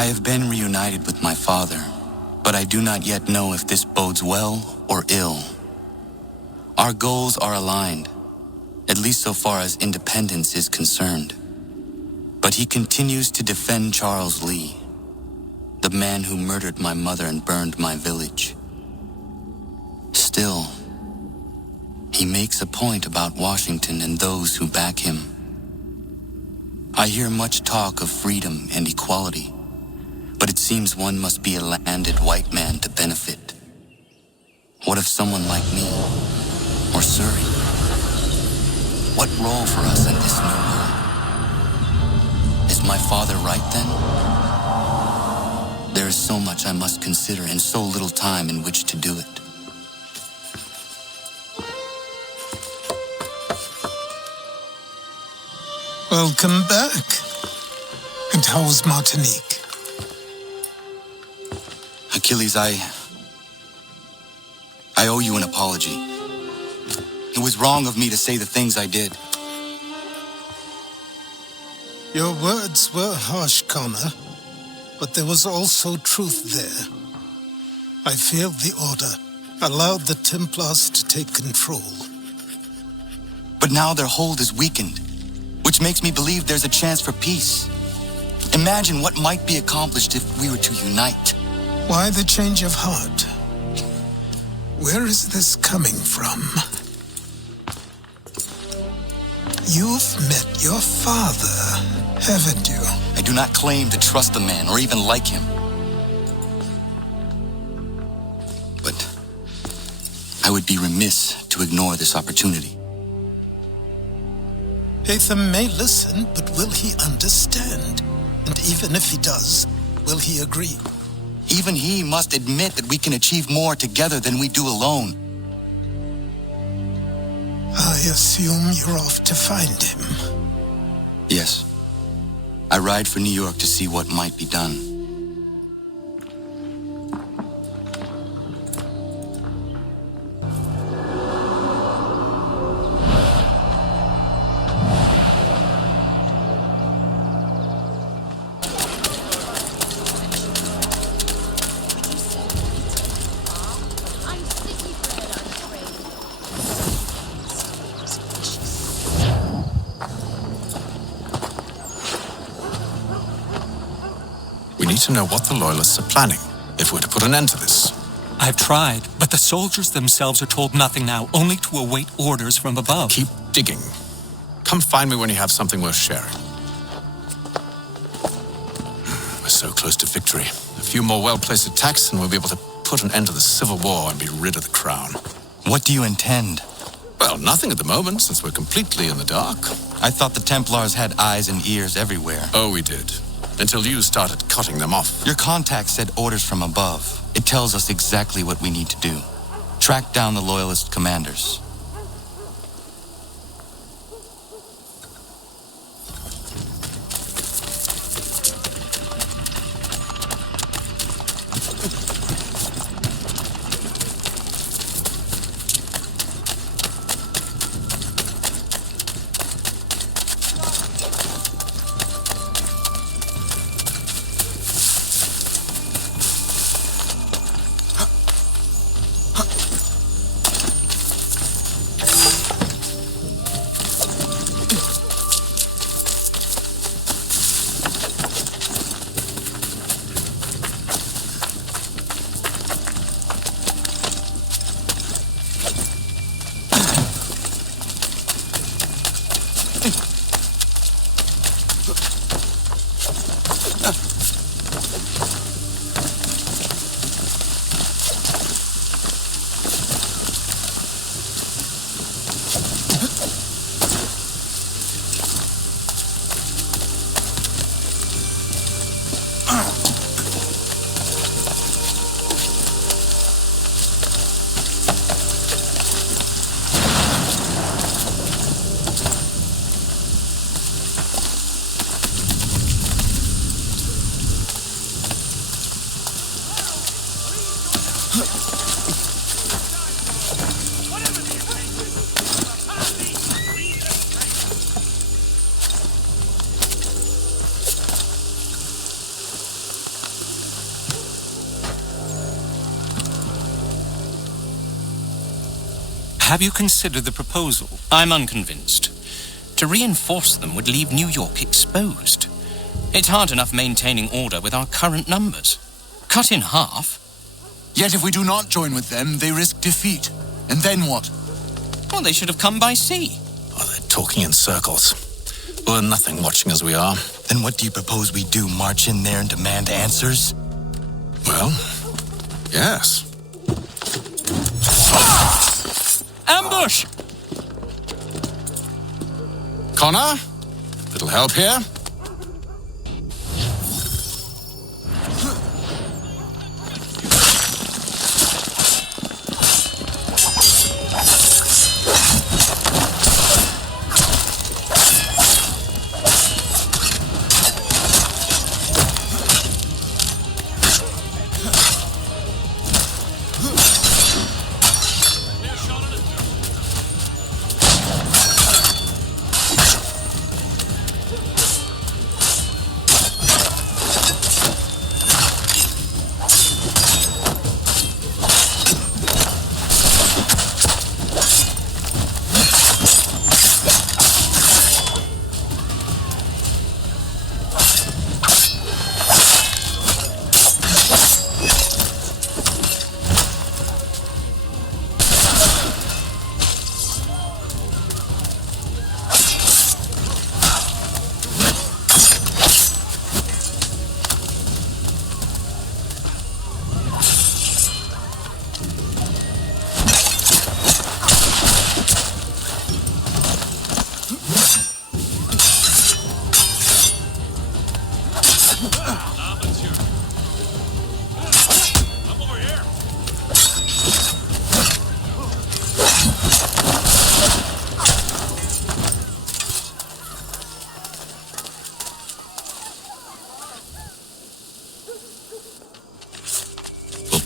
I have been reunited with my father, but I do not yet know if this bodes well or ill. Our goals are aligned, at least so far as independence is concerned. But he continues to defend Charles Lee, the man who murdered my mother and burned my village. Still, he makes a point about Washington and those who back him. I hear much talk of freedom and equality, but it seems one must be a landed white man to benefit. What if someone like me, or Surrey? What role for us in this new world? Is my father right then? There is so much I must consider and so little time in which to do it. Welcome back. And how was Martinique? Achilles, I owe you an apology. It was wrong of me to say the things I did. Your words were harsh, Connor, but there was also truth there. I failed the order, allowed the Templars to take control. But now their hold is weakened, which makes me believe there's a chance for peace. Imagine what might be accomplished if we were to unite. Why the change of heart? Where is this coming from? You've met your father, haven't you? I do not claim to trust the man or even like him. But I would be remiss to ignore this opportunity. Haytham may listen, but will he understand? And even if he does, will he agree? Even he must admit that we can achieve more together than we do alone. I assume you're off to find him. Yes. I ride for New York to see what might be done. We need to know what the Loyalists are planning, if we're to put an end to this. I've tried, but the soldiers themselves are told nothing now, only to await orders from above. Keep digging. Come find me when you have something worth sharing. We're so close to victory. A few more well-placed attacks and we'll be able to put an end to the Civil War and be rid of the crown. What do you intend? Well, nothing at the moment, since we're completely in the dark. I thought the Templars had eyes and ears everywhere. Oh, we did. Until you started cutting them off. Your contact said orders from above. It tells us exactly what we need to do. Track down the Loyalist commanders. Have you considered the proposal? I'm unconvinced. To reinforce them would leave New York exposed. It's hard enough maintaining order with our current numbers. Cut in half. Yet if we do not join with them, they risk defeat. And then what? Well, they should have come by sea. Oh, they're talking in circles. We'll learn nothing watching as we are. Then what do you propose we do? March in there and demand answers? Well, yes. Ambush! Connor? Little help here?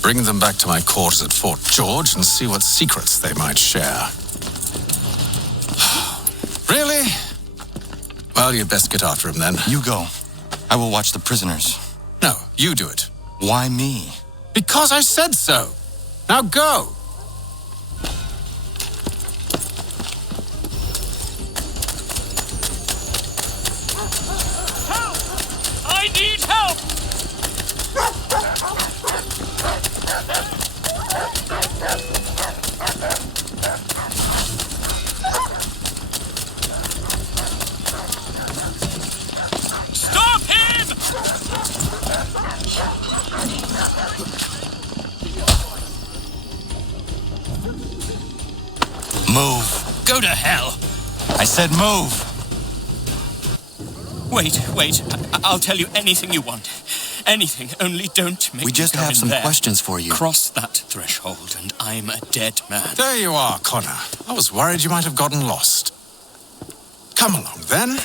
Bring them back to my quarters at Fort George and see what secrets they might share. Really? Well, you'd best get after him then. You go. I will watch the prisoners. No, you do it. Why me? Because I said so. Now go. Help! I need help! Stop him! Move. Go to hell! I said move. Wait. I'll tell you anything you want. Anything, only don't make We just me go have in some there. questions for you. Cross that threshold and I'm a dead man. There you are, Connor. I was worried you might have gotten lost. Come along, then.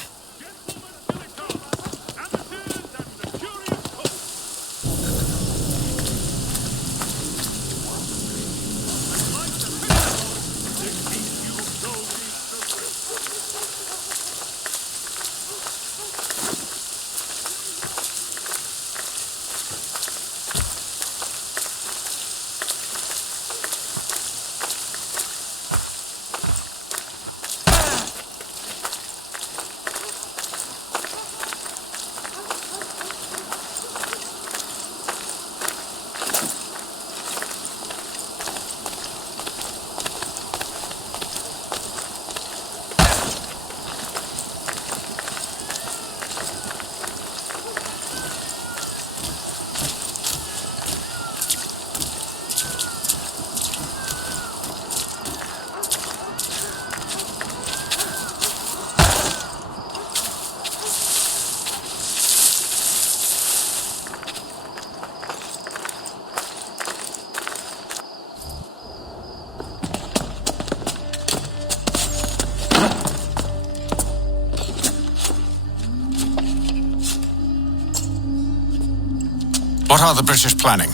What are the British planning?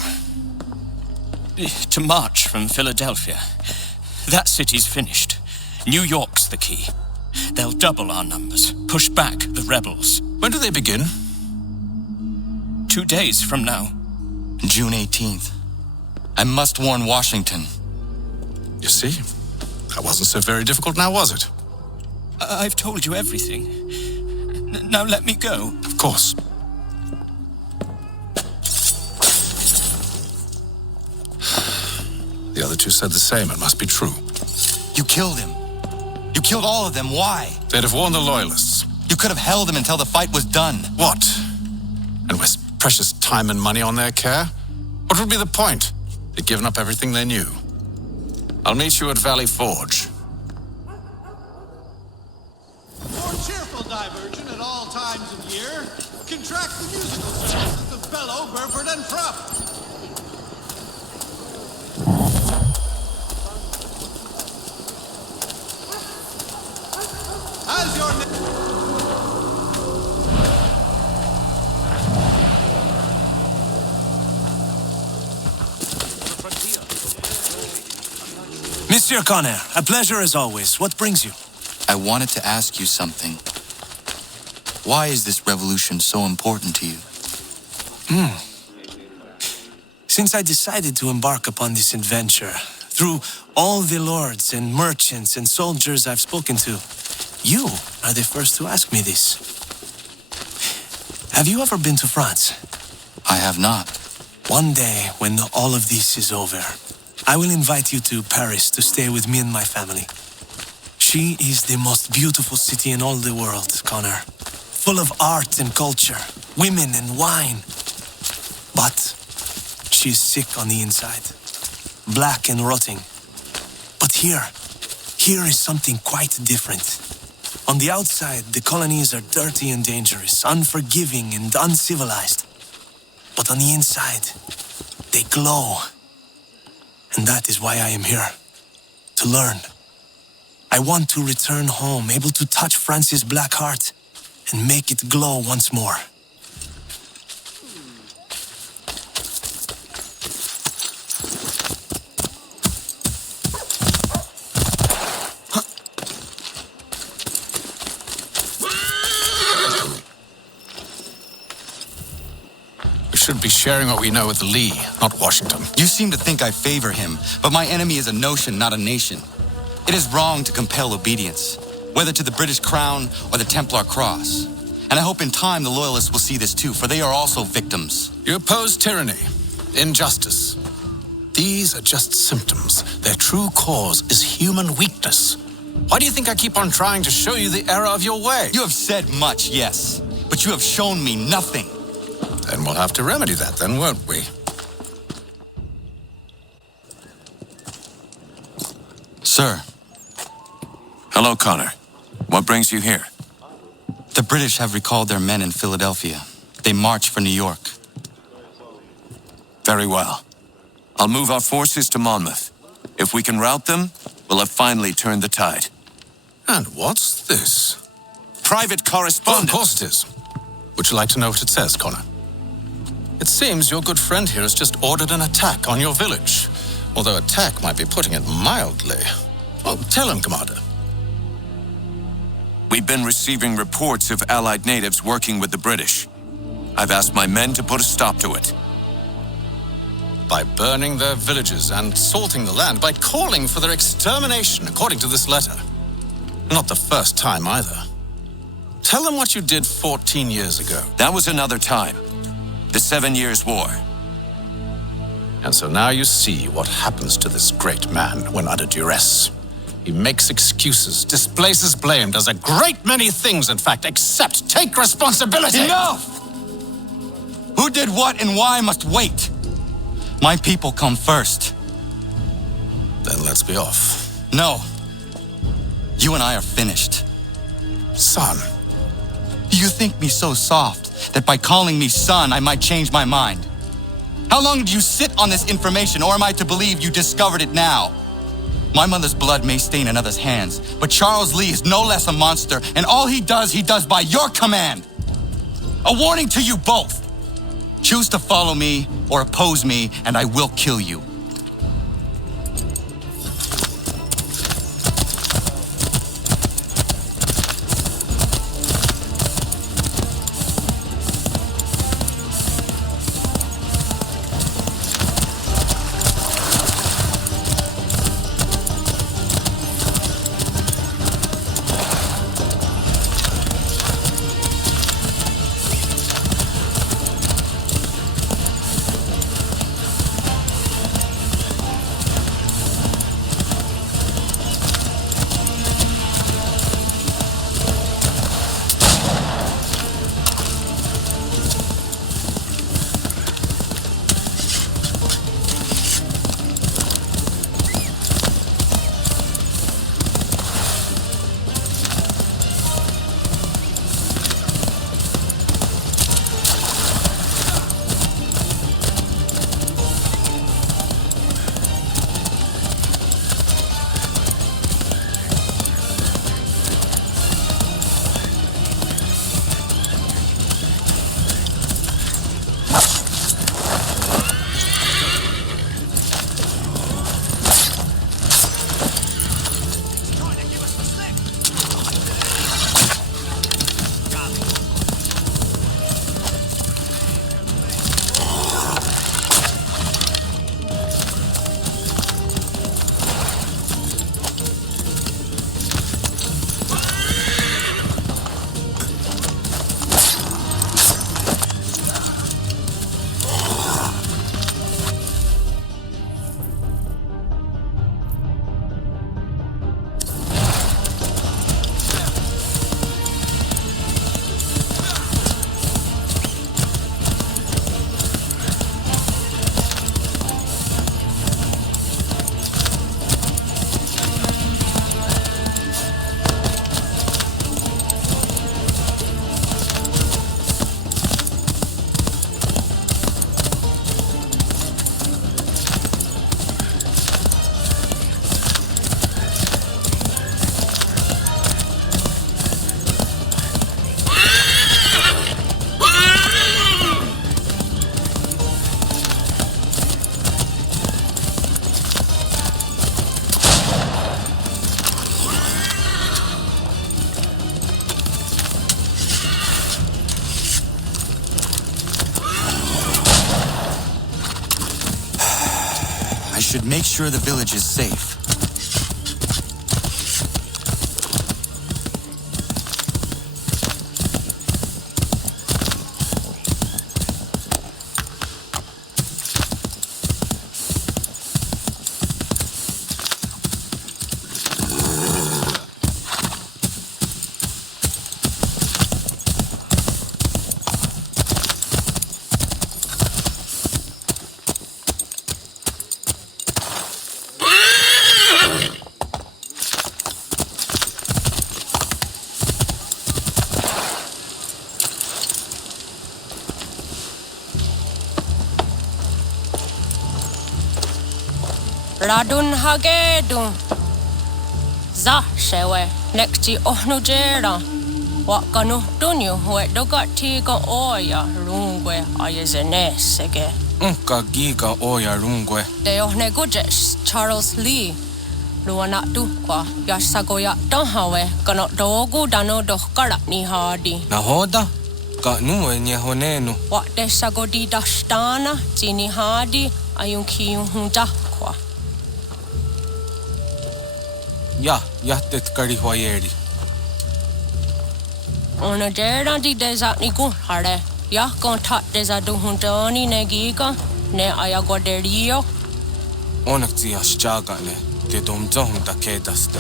To march from Philadelphia. That city's finished. New York's the key. They'll double our numbers, push back the rebels. When do they begin? 2 days from now. June 18th. I must warn Washington. You see? That wasn't so very difficult now, was it? I've told you everything. Now let me go. Of course. The other two said the same. It must be true. You killed him. You killed all of them. Why? They'd have warned the Loyalists. You could have held him until the fight was done. What? And waste precious time and money on their care? What would be the point? They'd given up everything they knew. I'll meet you at Valley Forge. More cheerful diversion at all times of year. Contract the musical services of Bellow, Burford, and Frupp. As your Monsieur Connor, a pleasure as always. What brings you? I wanted to ask you something. Why is this revolution so important to you? Since I decided to embark upon this adventure, through all the lords and merchants and soldiers I've spoken to, you are the first to ask me this. Have you ever been to France? I have not. One day, when all of this is over, I will invite you to Paris to stay with me and my family. She is the most beautiful city in all the world, Connor. Full of art and culture, women and wine. But she is sick on the inside, black and rotting. But here is something quite different. On the outside, the colonies are dirty and dangerous, unforgiving and uncivilized. But on the inside, they glow. And that is why I am here, to learn. I want to return home, able to touch France's black heart and make it glow once more. We should be sharing what we know with Lee, not Washington. You seem to think I favor him, but my enemy is a notion, not a nation. It is wrong to compel obedience, whether to the British Crown or the Templar Cross. And I hope in time the Loyalists will see this too, for they are also victims. You oppose tyranny, injustice. These are just symptoms. Their true cause is human weakness. Why do you think I keep on trying to show you the error of your way? You have said much, yes, but you have shown me nothing. Then we'll have to remedy that then, won't we? Sir, Hello, Connor. What brings you here? the British have recalled their men in Philadelphia. They march for New York. Very well. I'll move our forces to Monmouth. If we can rout them, we'll have finally turned the tide. And what's this? Private Oh, of correspondence. course it is. Would you like to know what it says, Connor? It seems your good friend here has just ordered an attack on your village. Although attack might be putting it mildly. Well, tell him, Commander. We've been receiving reports of Allied natives working with the British. I've asked my men to put a stop to it. By burning their villages and salting the land, by calling for their extermination, according to this letter. Not the first time either. Tell them what you did 14 years ago. That was another time. The 7 Years' War. And so now you see what happens to this great man when under duress. He makes excuses, displaces blame, does a great many things, in fact, except take responsibility. Enough! Who did what and why must wait. My people come first. Then let's be off. No. You and I are finished. Son. Do you think me so soft that by calling me son I might change my mind? How long did you sit on this information, or am I to believe you discovered it now? My mother's blood may stain another's hands, but Charles Lee is no less a monster, and all he does by your command. A warning to you both. Choose to follow me or oppose me, and I will kill you. make sure the village is safe. Radun hagedun. Zashewe nekti ohnujera. Wakanu dunyu wedogati go oya rungwe ayezenesege. Unka giga oya rungwe. De ohne gujes Charles Lee. Luana dukwa yasagoya donhawe kano dogu dano dohkara ni hadi. Nahoda? Ka nuwe nye honenu. Wat de sagodi dashtana tini hadi ayunkiyun hundakwa. Ya, yahtet kari huayeri. Ona jera di deza ni hare. Ya kontat deza duhuntoni ne giga ne ayagoderio. Onak zi ashchaga ne. Te domzohum da kedaste.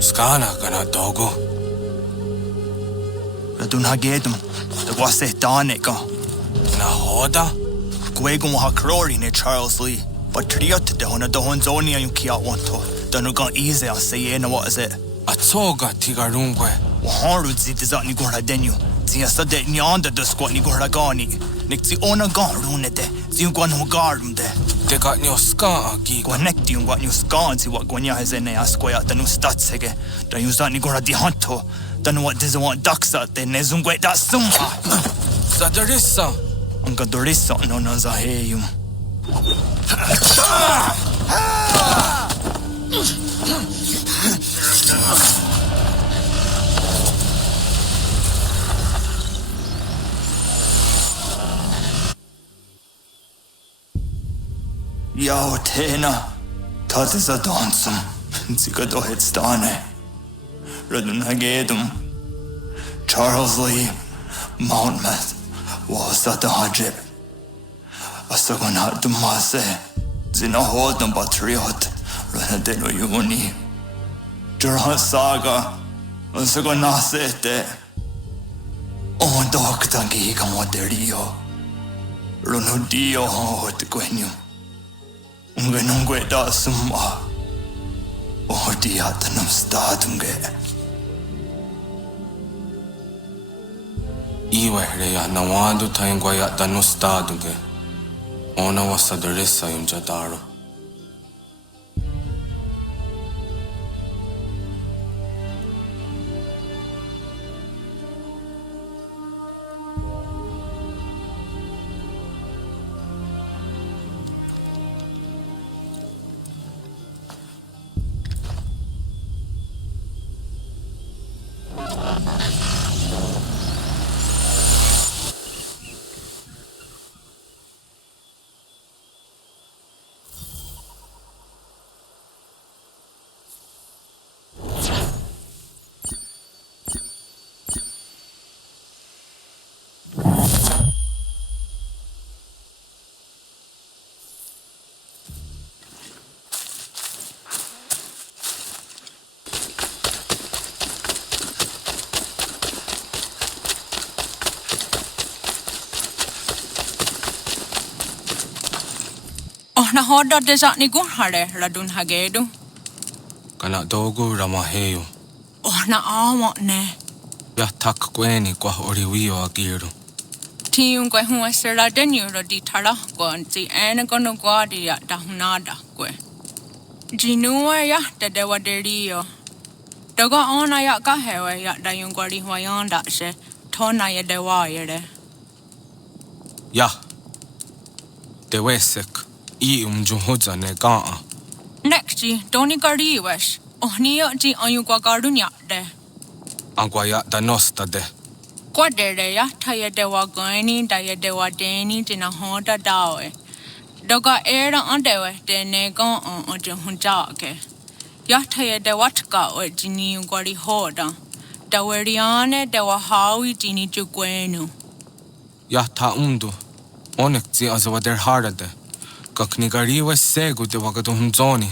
Skana kana dogo. Radun hagedum. The wase danika. Nahoda? Gwegum ha krori ne Charles Lee. But triot de hona dohon zonia yung kia wanto. Danugan easy a say na what is it? Atsoga tigarungwe. Waharu zi dizat ni gora denyu. Zia sade ni anda de squat ni gora gani. Nixi ona garune de. Zi gwan ho garum de. Te got nyo ska agi. Connect yung gwan yung ska zi wat gwanya hezene asquaya danu statsege. Da yung zat ni gora di hanto. Danu what diza want daksa de nezungwe da sumha. Sadarissa. Anka dorissa no na zaheyum. Yao tena, tatisa dansum, zika dohet stane. Radun hagedum, Charles Lee, Mountmouth, was at the hajib. Asagon hat dumase, zina hodum patriot, Ranadeno Yuni. Jurhan saga, Asagon nasete. On doctangi kamoterio. Runudio hot gwenyu. Ungenungwe da summa. Odiatanum stadunge. Iwe reya nawadu taingwaya danustadunge. Ona wasadarissa yung jadaro. na hoda desa ni gun hare radun hagedu. Kana dogu ramaheyo. Na awa ne. Ya tak kweni kwa oriwio agiru. Tiun kwe huwa sera denyu rodi tara kwa nti ene kono kwa di ya dahunada kwe. Jinua ya dedewa deriyo. Doga ona ya kahewe ya dayun kwa rihwayanda she tona ya dewa yere. Ya. Dewesek. I umjuhoza ne gaa. Nekji doni kariwesh. Ohniyo ji ayu kwa garunya de. Angwa ya danosta de. Kwa dere ya taya dewa gani daya dewa deni jina hoda dawe. Doga era andewe de negon on ojunjake. Ya taya dewa tka o jini ugari hoda. Daweriane dewa hawi jini jugwenu. Ya ta undu. Onek zi azawa der harade. Kaknigariwe segu de wagaduhunzoni.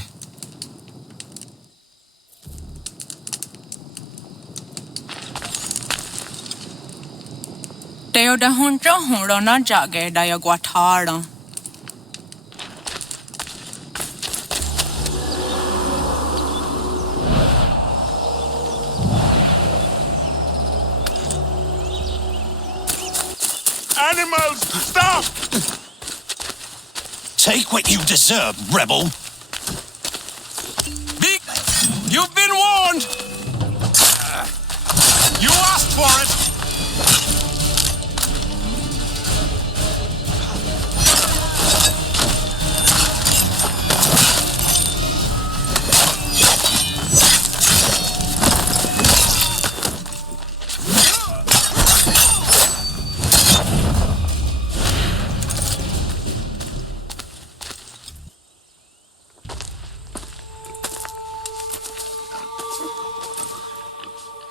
Deo da hunjo hunrona jage daya guatara. Animals, stop! Take what you deserve, rebel. You've been warned! You asked for it!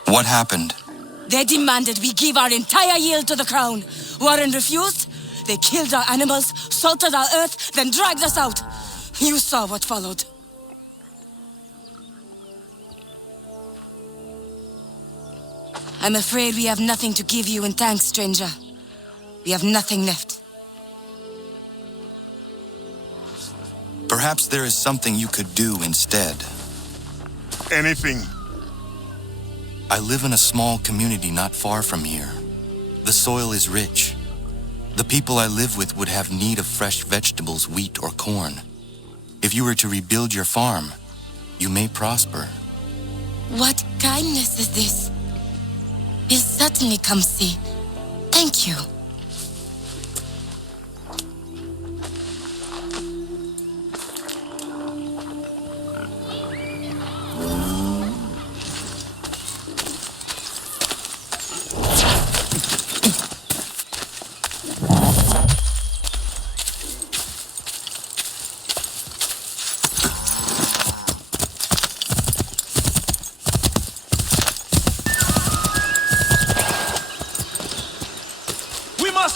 What happened? They demanded we give our entire yield to the crown. Warren refused. They killed our animals, salted our earth, then dragged us out. You saw what followed. I'm afraid we have nothing to give you in thanks, stranger. We have nothing left. Perhaps there is something you could do instead. Anything. I live in a small community not far from here. The soil is rich. The people I live with would have need of fresh vegetables, wheat, or corn. If you were to rebuild your farm, you may prosper. What kindness is this? We'll certainly come see. Thank you.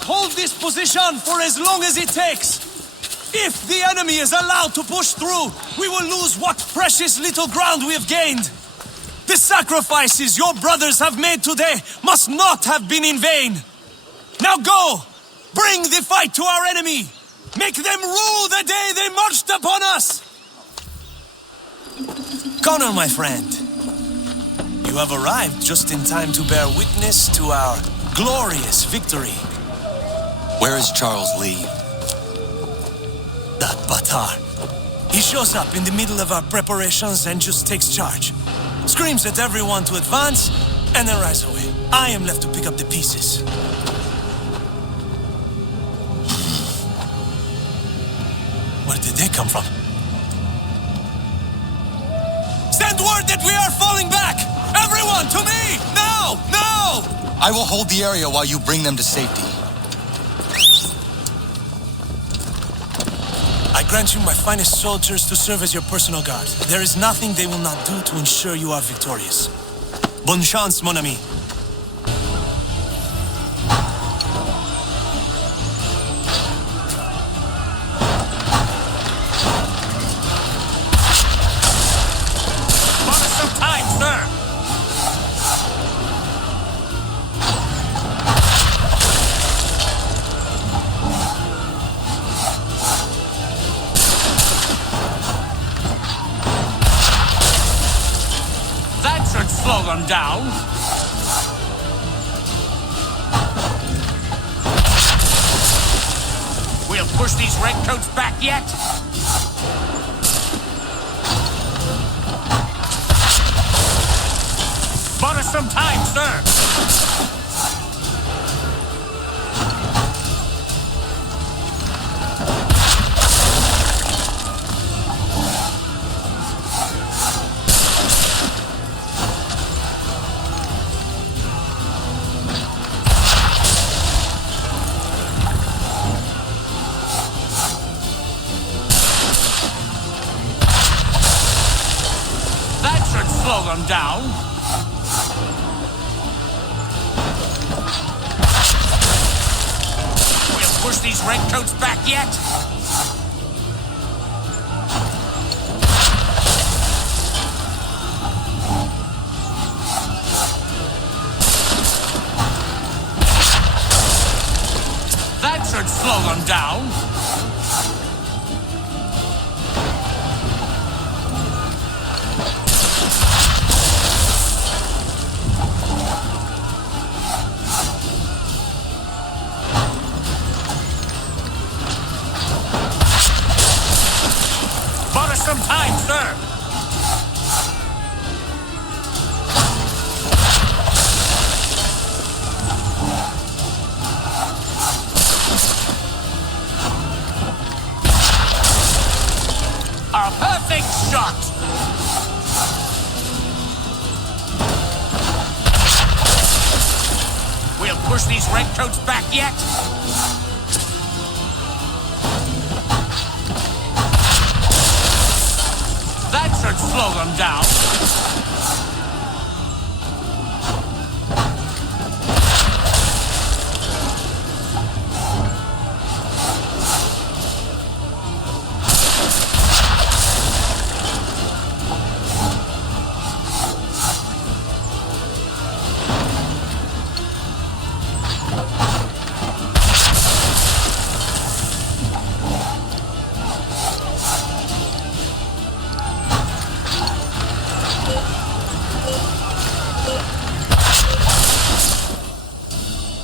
Hold this position for as long as it takes. If the enemy is allowed to push through, we will lose what precious little ground we have gained. The sacrifices your brothers have made today must not have been in vain. Now go! Bring the fight to our enemy! Make them rue the day they marched upon us! Connor, my friend. You have arrived just in time to bear witness to our glorious victory. Where is Charles Lee? That Batar. He shows up in the middle of our preparations and just takes charge. Screams at everyone to advance, and then rides away. I am left to pick up the pieces. Where did they come from? Send word that we are falling back! Everyone, to me! Now! Now! I will hold the area while you bring them to safety. I grant you my finest soldiers to serve as your personal guard. There is nothing they will not do to ensure you are victorious. Bonne chance, mon ami. Buy us some time, sir! slow them down. We'll push these redcoats back yet. Bought us some time, sir. Slow them down. We'll push these redcoats back yet. That should slow them down. Some time, sir. A perfect shot. We'll push these redcoats back yet. That should slow them down.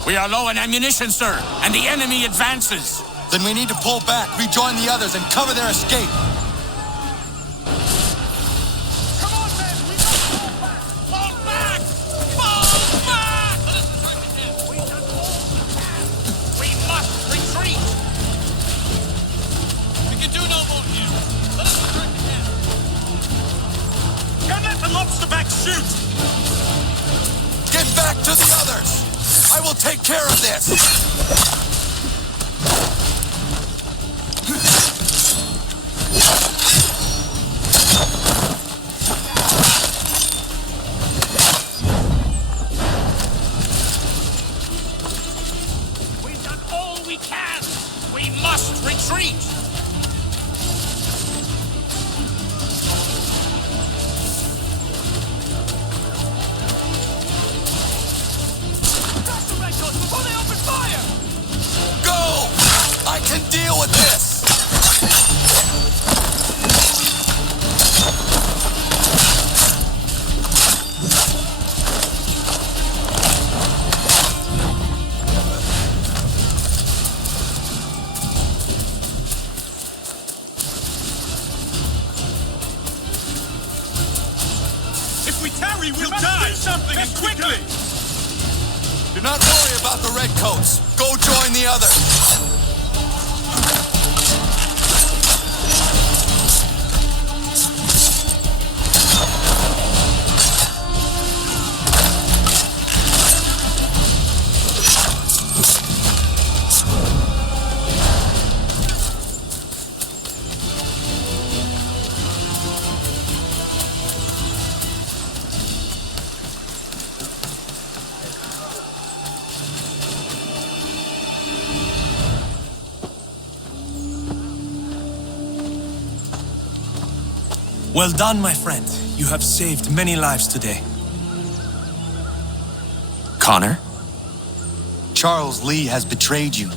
We are low on ammunition, sir, and the enemy advances. Then we need to pull back, rejoin the others, and cover their escape. Come on, men! We got to fall back! Fall back! We must retreat! We can do no more here. Let us return to camp. Can't let the lobster back shoot! Get back to the others! I will take care of this! We've done all we can! We must retreat! Before they open fire! Go! I can deal with this! If we tarry, we'll die! Do something, and quickly! Do not worry about the redcoats. Go join the others. Well done, my friend. You have saved many lives today. Connor? Charles Lee has betrayed you.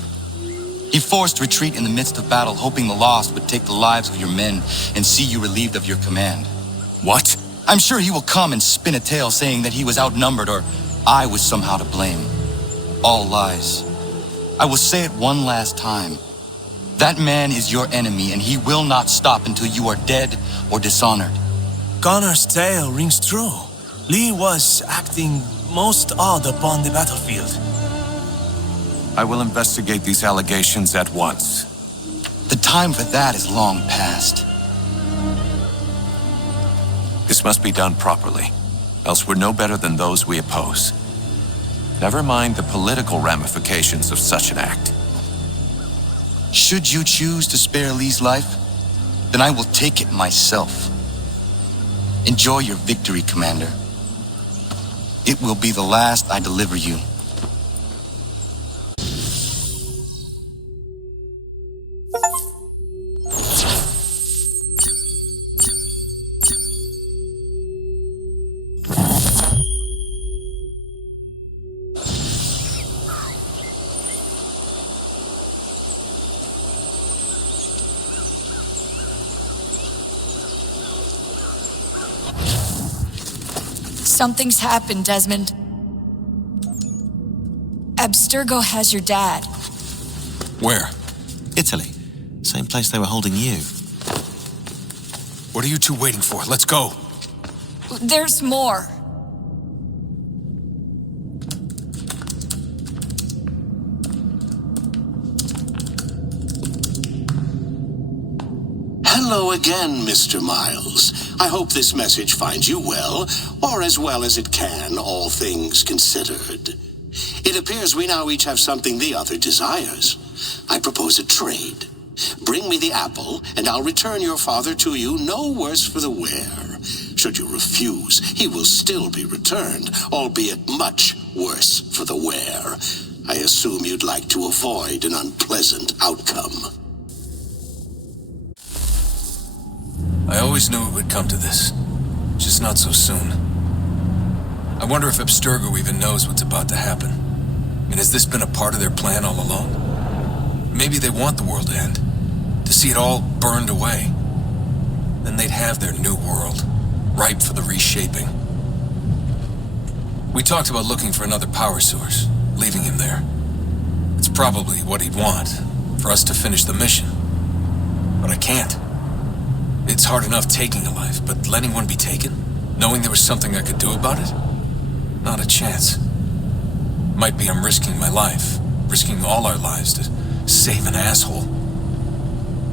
He forced retreat in the midst of battle, hoping the loss would take the lives of your men and see you relieved of your command. What? I'm sure he will come and spin a tale saying that he was outnumbered or I was somehow to blame. All lies. I will say it one last time. That man is your enemy, and he will not stop until you are dead or dishonored. Connor's tale rings true. Lee was acting most odd upon the battlefield. I will investigate these allegations at once. The time for that is long past. This must be done properly, else we're no better than those we oppose. Never mind the political ramifications of such an act. Should you choose to spare Lee's life, then I will take it myself. Enjoy your victory, Commander. It will be the last I deliver you. Something's happened, Desmond. Abstergo has your dad. Where? Italy. Same place they were holding you. What are you two waiting for? Let's go. There's more. Hello again, Mr. Miles. I hope this message finds you well, or as well as it can, all things considered. It appears we now each have something the other desires. I propose a trade. Bring me the apple, and I'll return your father to you no worse for the wear. Should you refuse, he will still be returned, albeit much worse for the wear. I assume you'd like to avoid an unpleasant outcome. I always knew it would come to this. Just not so soon. I wonder if Abstergo even knows what's about to happen. I mean, has this been a part of their plan all along? Maybe they want the world to end. To see it all burned away. Then they'd have their new world, ripe for the reshaping. We talked about looking for another power source, leaving him there. It's probably what he'd want, for us to finish the mission. But I can't. It's hard enough taking a life, but letting one be taken? Knowing there was something I could do about it? Not a chance. Might be I'm risking my life, risking all our lives to save an asshole.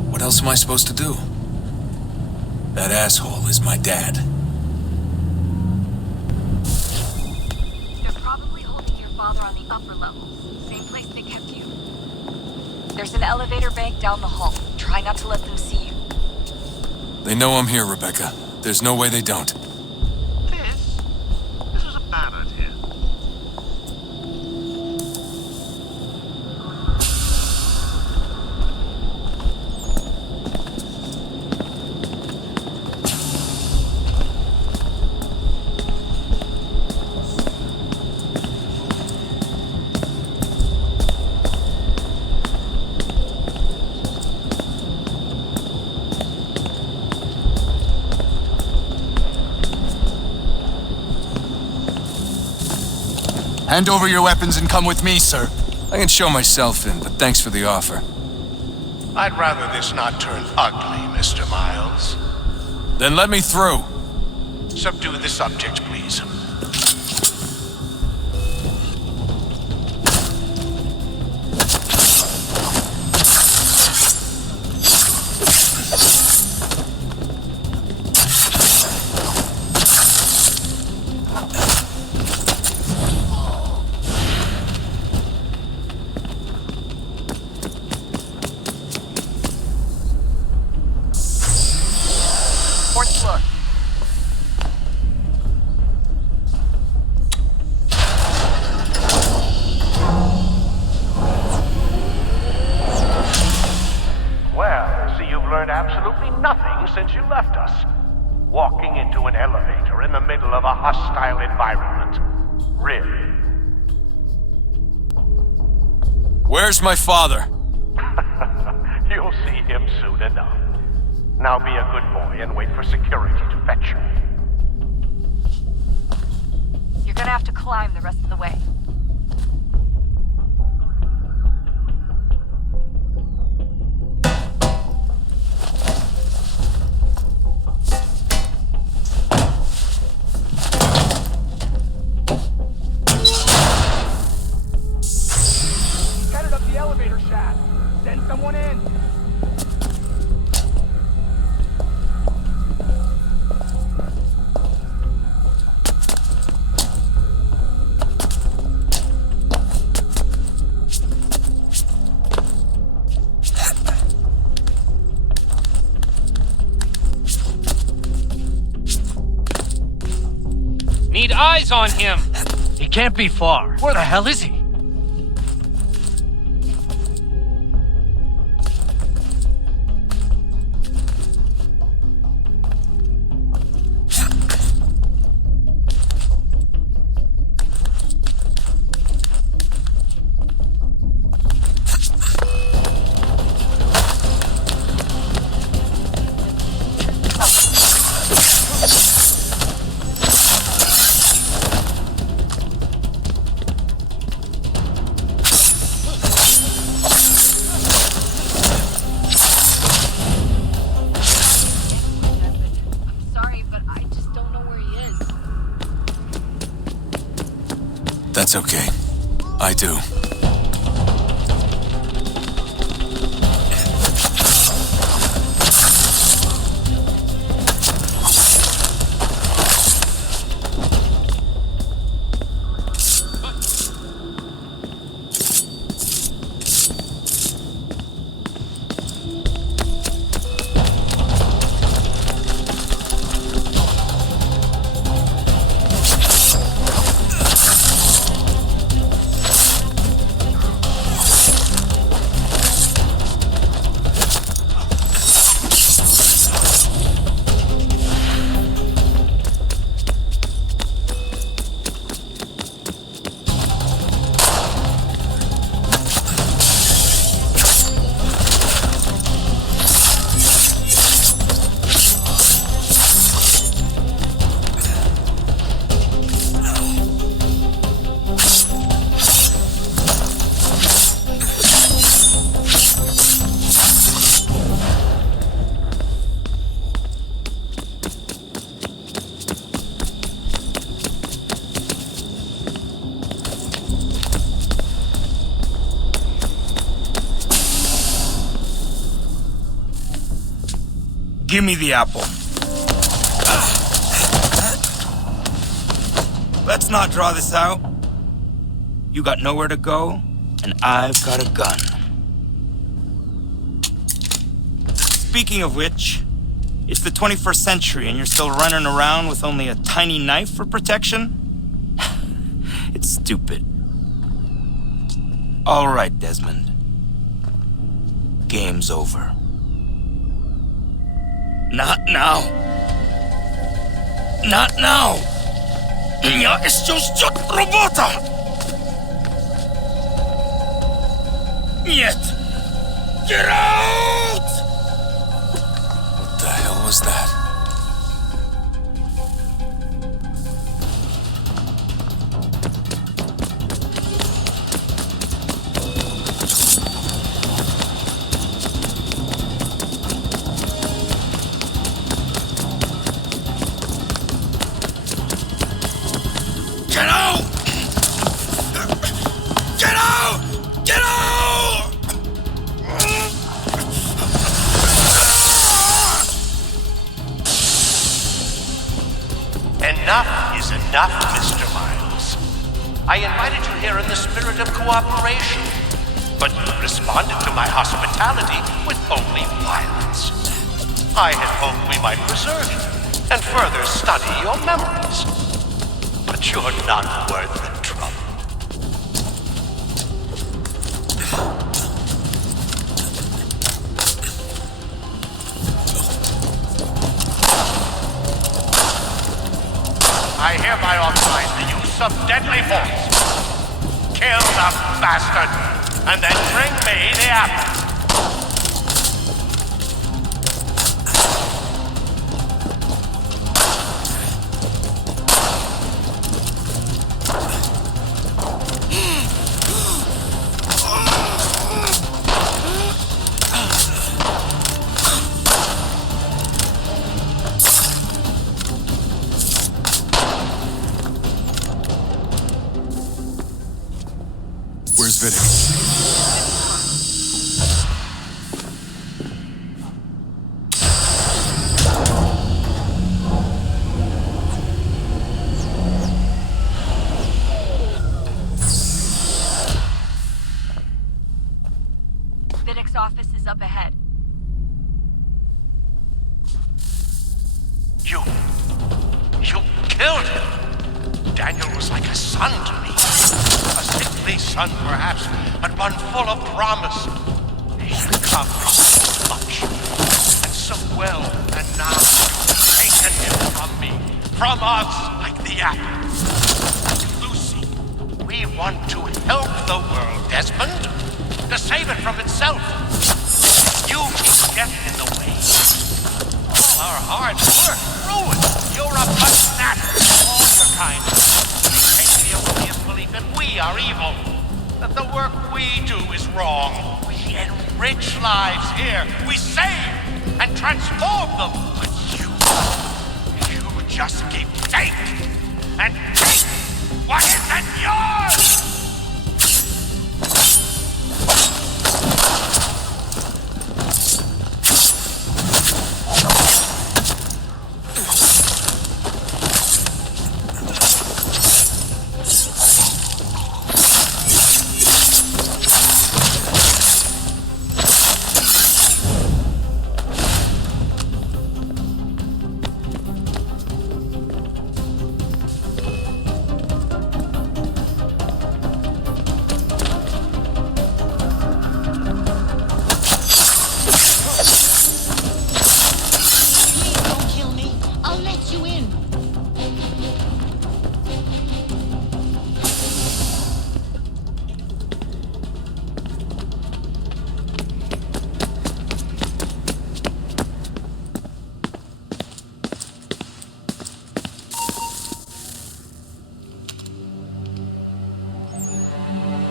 What else am I supposed to do? That asshole is my dad. They're probably holding your father on the upper levels. Same place they kept you. There's an elevator bank down the hall. Try not to let them see you. They know I'm here, Rebecca. There's no way they don't. This is a bad idea. Hand over your weapons and come with me, sir. I can show myself in, but thanks for the offer. I'd rather this not turn ugly, Mr. Miles. Then let me through. Subdue the subject, please. Since you left us. Walking into an elevator in the middle of a hostile environment. Really? Where's my father? You'll see him soon enough. Now be a good boy and wait for security to fetch you. have to climb the rest of the way. Headed up the elevator shaft. Send someone in. Need eyes on him. He can't be far. Where the hell is he? That's okay. I do. Give me the apple. Let's not draw this out. You got nowhere to go, and I've got a gun. Speaking of which, it's the 21st century and you're still running around with only a tiny knife for protection? It's stupid. All right, Desmond. Game's over. Not now. Not now. Я еще ждет работа. Нет. Get out! What the hell was that? Get out! Get out! Get out! Enough is enough, Mr. Miles. I invited you here in the spirit of cooperation, but you responded to my hospitality with only violence. I had hoped we might preserve you and further study your memories. But you're not worth the trouble. I hereby authorize the use of deadly force. Kill the bastard, and then bring me the apple. Vidic. Vidic's office is up ahead. You killed him. Daniel was like a son to me. A sickly son, perhaps, but one full of promise. He had accomplished so much, and so well, and now you've taken him from me, from us, like the apple. Lucy, we want to help the world, Desmond, to save it from itself. You keep death in the way. All our hard work ruined. You're a fanatic. All your kind. They take the erroneous belief that we are evil. That the work we do is wrong. We enrich lives here. We save and transform them. But you just keep taking and take what isn't yours!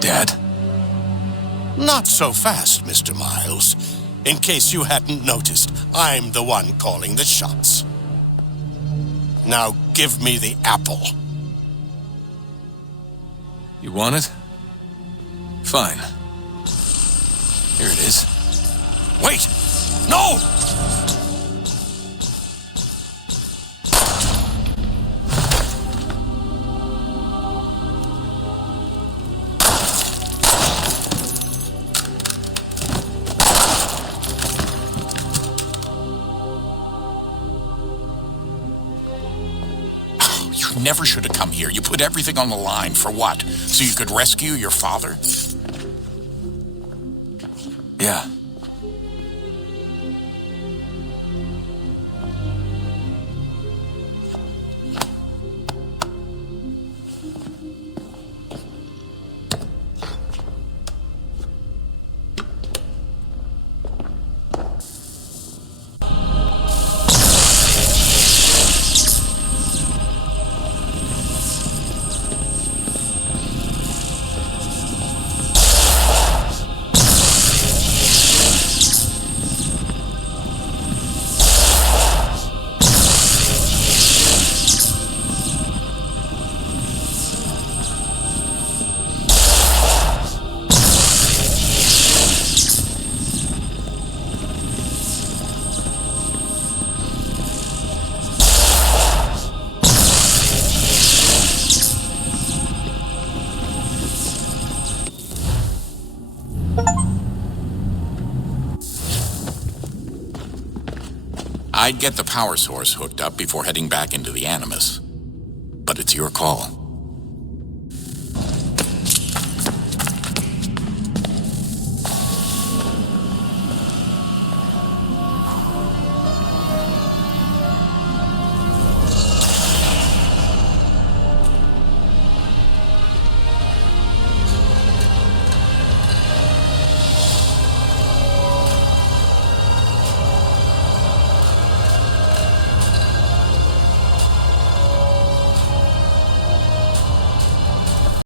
Dad? Not so fast, Mr. Miles. In case you hadn't noticed, I'm the one calling the shots. Now give me the apple. You want it? Fine. Here it is. Wait! No! You never should have come here. You put everything on the line. For what? So you could rescue your father? Yeah. I'd get the power source hooked up before heading back into the Animus. But it's your call.